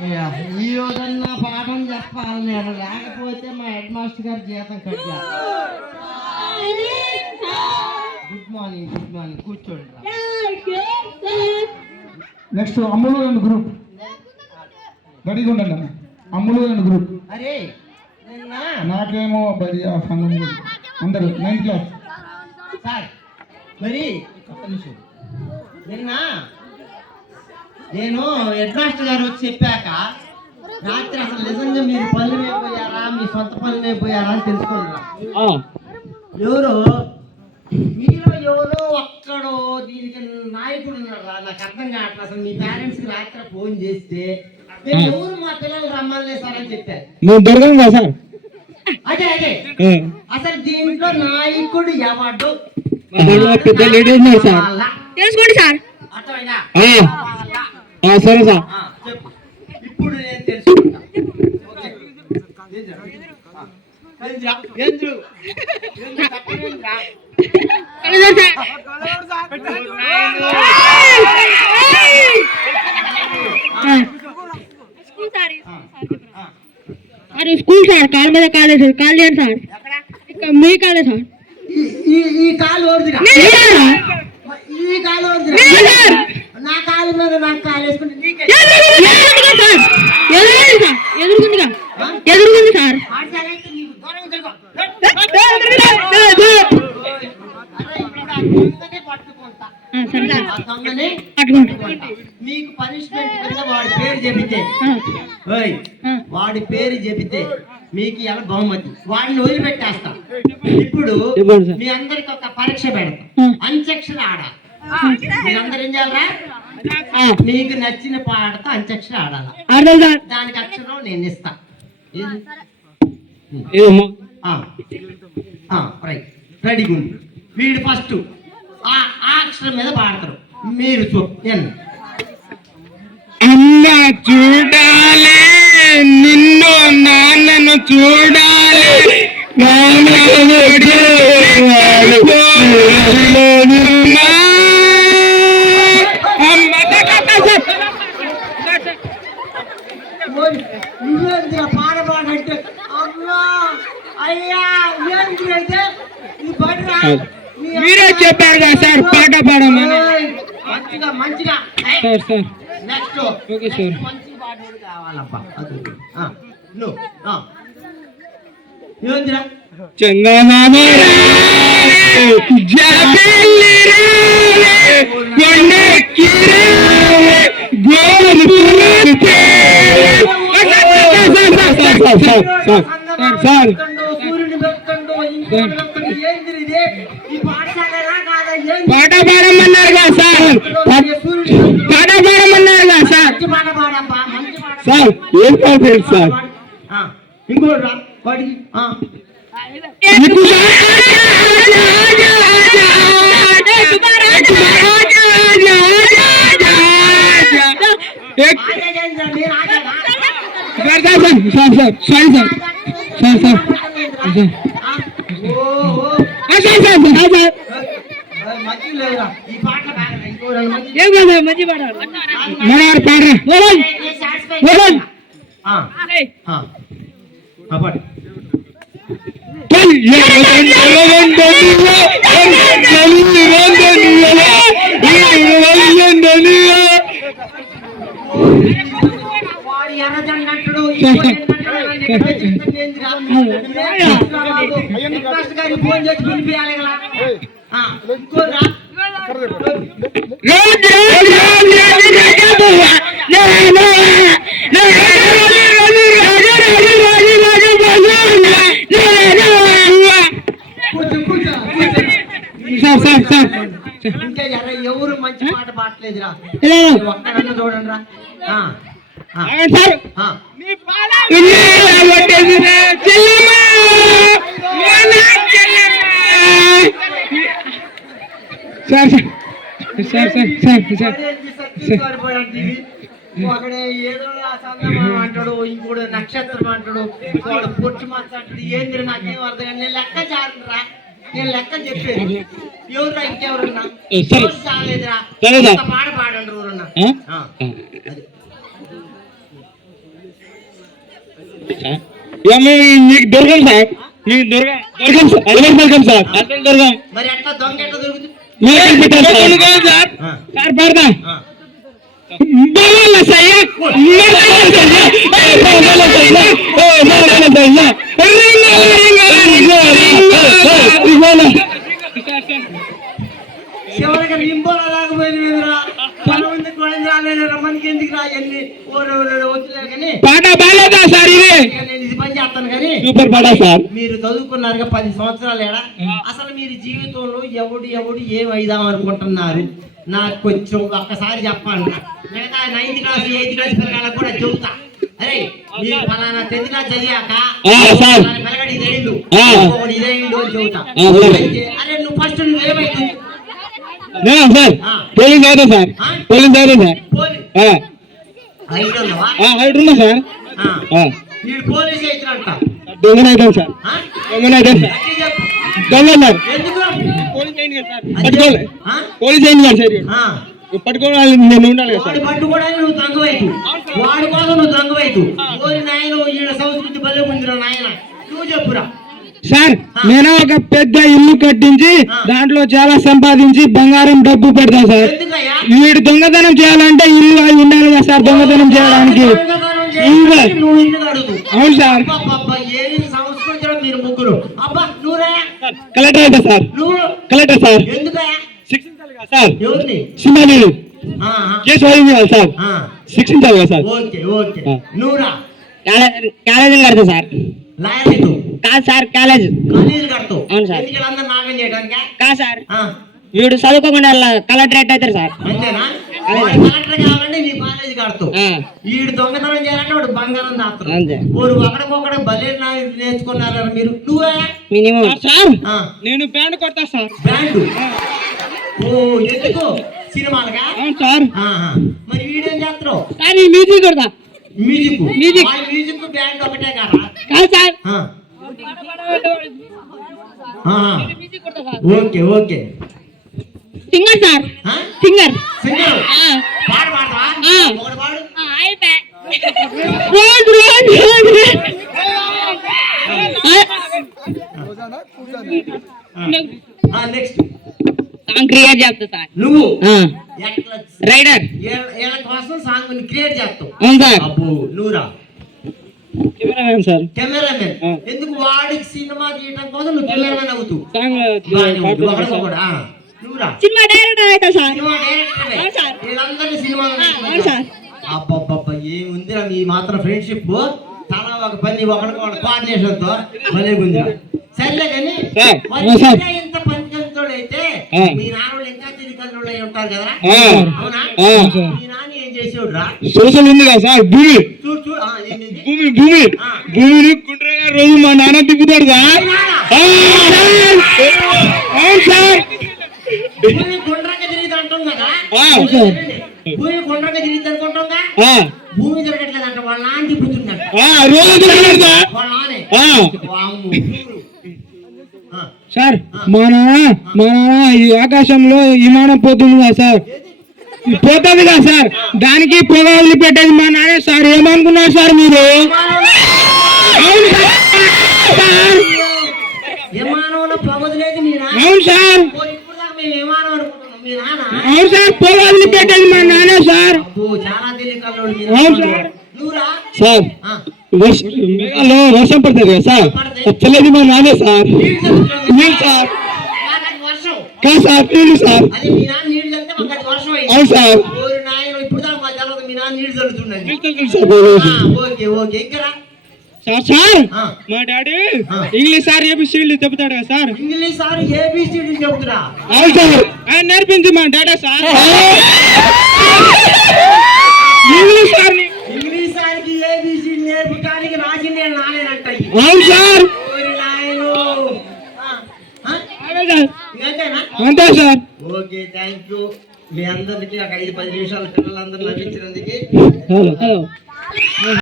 ఈ రోజన్నా పాఠం చెప్పాలి నేను, లేకపోతే మా హెడ్ మాస్టర్ గారు జీతం కట్ చేస్తారు. గుడ్ మార్నింగ్ కూర్చోండి. నెక్స్ట్ అమ్ములు అండ్ గ్రూప్ రెడీగా ఉండండి అన్న. అమ్ములు అండ్ గ్రూప్. అరే నాకేమో బడి అందరు 9th క్లాస్ సార్. మరి నిన్న నేను హెడ్ మాస్టర్ గారు వచ్చి చెప్పాక రాత్రి అసలు నిజంగా మీరు పనులు అయిపోయారా, మీ సొంత పనులు అయిపోయారా అని తెలుసుకున్నా. ఎవరో మీలో ఎవరో ఒక్కడో దీనికి నాయకుడు ఉన్నారా నాకు అర్థం కావట్లేదు. అసలు మీ పేరెంట్స్ కి రాత్రి ఫోన్ చేస్తే మేము ఎవరు మా పిల్లలు రమ్మలే సార్ అని చెప్పారు. అదే అదే అసలు దీంట్లో నాయకుడు ఎవడు తెలుసుకోండి సార్. అర్థమైనా? సరే సార్. చెప్పు ఇప్పుడు నేను తెలుసుకుంటా. అరే స్కూల్ సార్, కాల్ మీద కాలేజ్ కాల్ చేయండి సార్. మీ కాలేజ్ సార్. ఈ కాలు ఓడిదిరా, ఈ కాలు ఓడిదిరా. నా కాలు మీద నాకు కాలు వేసుకుంటే ఎదురుకుంది సార్. మీకు పనిష్మెంట్ కింద వాడి పేరు చెబితే మీకు ఎలా బహుమతి వాడిని వదిలిపెట్టేస్తా. ఇప్పుడు మీ అందరికి ఒక పరీక్ష పెడతాం. అంత్యక్షర ఆడాలి. మీరందరూ ఏం చేయాలరా? నీకు నచ్చిన పాటతో అంత్యక్షర ఆడాలి. దానికి అక్షరం నేను ఇస్తా. రెడీగా ఉంది. వీడు ఫస్ట్ ఆ అక్షరం మీద పాడతారు. మీరు అమ్మ చూడాలి నిన్ను, నాన్నను చూడాలి, పాడబాడంటే అమ్మా అయ్యా మీరే చెప్పారు కదా సార్ పాట పాడమని. మంచిగా మంచిగా sir sir next okay sir. మంచి పాటోడు కావాలబ్బా. ఏందిరా పాట పాడమన్నారు కదా సార్, పాట పాడమన్నారు కదా సార్. సార్ ఏం పాట సార్? ఇంకోటి మంచి పాట ఫోన్ చేసి పిలిపియాలి కదా. ఇంకా ఎవరు మంచి పాట పాడలేదురా, ఒక్కడన్నా చూడండి రా. ఒకడే ఏదో సంగమం అంటాడు, ఇంకోడు నక్షత్రం అంటాడు, వాడు పొట్టు మాట్లాడు. ఏంది నాకేం అర్థం కానీ నేను లెక్క చాలురా, నేను లెక్క చెప్పేది. ఎవరురా ఇంకెవరున్నా చాలేదురా, పాట పాడండి ఎవరున్నా. మీకు దొరకం సార్, మీకు దొరకం సార్, అడ్వాన్స్ దొరకం సార్, అడ్వాన్స్ దొరకం. మరి ఎట్లా దొంగ ఎట్లా దొరుకుతుంది? సార్ సార్ పాడతా చివరికి నింపోలా రాకపోయినా కొంతమంది కోడింది రాలేదు, రమ్మనికి ఎందుకు రా ఎన్ని వచ్చలేదు కానీ పాట బాగాలేదా సార్? ఇది నేను ఇది పని చేస్తాను కానీ సూపర్ పాట సార్. మీరు చదువుకున్నారు 10 సంవత్సరాలు ఏడా అసలు మీరు జీవితంలో ఎవడు ఏం అయిదాం అనుకుంటున్నారు? నాకు కొంచెం ఒక్కసారి చెప్పండి. మిగతా 9th క్లాస్ 8th క్లాస్ పిల్లగాళ్ళకు కూడా చెబుతా. అరే మీరు ఫలానా 10th క్లాస్ చదివాక పిల్లగాడు ఇదేండు ఇదేండు అని చెబుతా. అరే నువ్వు ఫస్ట్ నువ్వేమైతుంది? సార్ పోలీస్ అవుతా సార్, పోలీస్ అవుతా సార్. హైట్ ఉన్నావా? హైట్ ఉన్నా సార్. వీడు పోలీస్ అవుతారంట. దొంగనైతాం సార్, దొంగనైతాం సార్, దొంగ సార్. ఎందుకు పోలీస్ అయింది కదా సార్, పట్టుకోవాలి. పోలీస్ అయింది కదా సార్, పట్టుకోవాలి. నేను ఉండాలి కదా సార్. వాడు పట్టుకోవడానికి నువ్వు తంగవైతు, వాడి కోసం నువ్వు తంగవైతు. ఓరి నాయన ఈయన సంస్కృతి భలే ఉందిరా నాయన. నువ్వు చెప్పురా సార్. నేను ఒక పెద్ద ఇల్లు కట్టించి దాంట్లో చాలా సంపాదించి బంగారం డబ్బు పెడతా సార్. ఎందుకయ్యా? వీడు దొంగతనం చేయాలంటే ఇల్లు అవి ఉండాలి కదా సార్, దొంగతనం చేయడానికి. నువ్వు ఇల్లు కడుతు. అవును సార్. ఏమి సంస్కృతి మీరు ముగ్గురు. అబ్బా నువ్వురా కలెక్టర్ అయితే సార్, నువ్వు కలెక్టర్ సార్. ఎందుకయ్యా? శిక్షించాలి కదా సార్, ఎవరిని? సినిమాని కేసు అయింది కదా సార్, శిక్షించాలి కదా సార్. ఓకే ఓకే నువ్వురా కాలేజీలు కడతా సార్. లాయర్ అయితే కాదు సార్, కాలేజ్ కడతావు. అవును సార్. ఎందుకు అందరు నాగం చేయడానికి? కాదు సార్, వీడు చదువుకోకుండా కలెక్టరేట్ అవుతారు సార్. అంతేనా? కలెక్టర్ కావాలంటే నీ కాలేజీ కడతావు. వీడు దొంగతనం చేయాలంటే వాడు బంగారం దాస్తాడు. అంతే. ఒకడికొకడు భలే నేర్చుకున్నారు మీరు. నువ్వే మినిమం సార్. నేను బ్యాండ్ కొడతా సార్. బ్యాండు? ఓ ఎందుకు? సినిమాలుగా? అవును సార్. మరి వీడేం చేస్తావు? కానీ మ్యూజిక్ కొడతా. మ్యూజిక్ మ్యూజిక్ బ్యాండ్ ఒకటే కదా? కాదు sir. Okay okay singer sir, singer. Singer పాడు పాడవా? ఒకటి పాడు. నెక్స్ట్ సాంగ్ క్రియేట్ చేస్తా సార్. నువ్వు రైడర్ వీళ్ళ కోసం సాంగ్ క్రియేట్ చేస్తావు. అవును సార్. అబ్బో నువ్వురా కెమెరామెన్ సార్. కెమెరామెన్. ఎందుకు? వాడికి సినిమా తీయడం కోసం నువ్వు కెమెరామెన్ అవుతావు. కూడా నువ్వురా సినిమా డైరెక్టర్ అయితే సార్. Cinema director. వీళ్ళందరినీ సినిమాలు అబ్బబ్బబ్బా ఏముందిరా మీ మాత్రం ఫ్రెండ్షిప్. తలా ఒక పని ఒకరికొకరు కోఆర్డినేషన్ తో భలే ఉందిరా. సర్లే కానీ ఇంత పంచకలతోడు అయితే మీ నాన్న ఇంకా తిరిగి అయి ఉంటారు కదా? అవునా? మీ నాన్న ఏం చేసేవాడు రా? సోషల్ ఉంది కదా సార్, భూమి చూడు భూమి భూమి భూమిని గుండ్రగా రోజు మా నాన్న తిప్పుతాడు సార్. అవును సార్. భూమి గుండ్రంగా తిరిగి అంటాం కదా? భూమి గుండ్రంగా తిరిగి అనుకుంటాంగా? భూమి తిరగట్లేదు అంట, వాళ్ళ నాన్న తిప్పుతుందంట. వాళ్ళ నానే సార్. మా నాన్న ఈ ఆకాశంలో విమానం పోతుంది కదా సార్, పోతుంది కదా సార్, దానికి పొగ వదిలిపెట్టేది మా నాన్న సార్. ఏమనుకున్నారు సార్ మీరు? విమానంలో పొగదులేదు మీ నాన్న? అవును సార్. మేము విమానం అనుకుంటున్నాం, మీ నాన్న? అవును సార్, పొగ వదిలిపెట్టేది మా నాన్న సార్. చాలా తెలియకల్లో. అవును సార్. నువ్వురా సార్ మేఘాల్లో వర్షం పడుతుంది కదా సార్, చల్లది మా నానే సార్. నీళ్ళు సార్. కాదు సార్, నీళ్ళు సార్. అవును సార్. సార్ సార్ మా డాడీ ఇంగ్లీష్ సార్ ఏబిసిడీలు చెబుతాడు కదా సార్. ఇంగ్లీష్ సార్ ఏబిసిడీలు చెబుతురా? అవును సార్, ఆయన నేర్పించి మా daddy sir. English sir English సార్కి ఏబిసిడీ నేర్పడానికి రాసి నేను నానేనంట. అవును సార్. అంతే సార్. Okay thank you. మీ అందరికి ఒక 5-10 నిమిషాలు పిల్లలందరూ లభించినందుకు.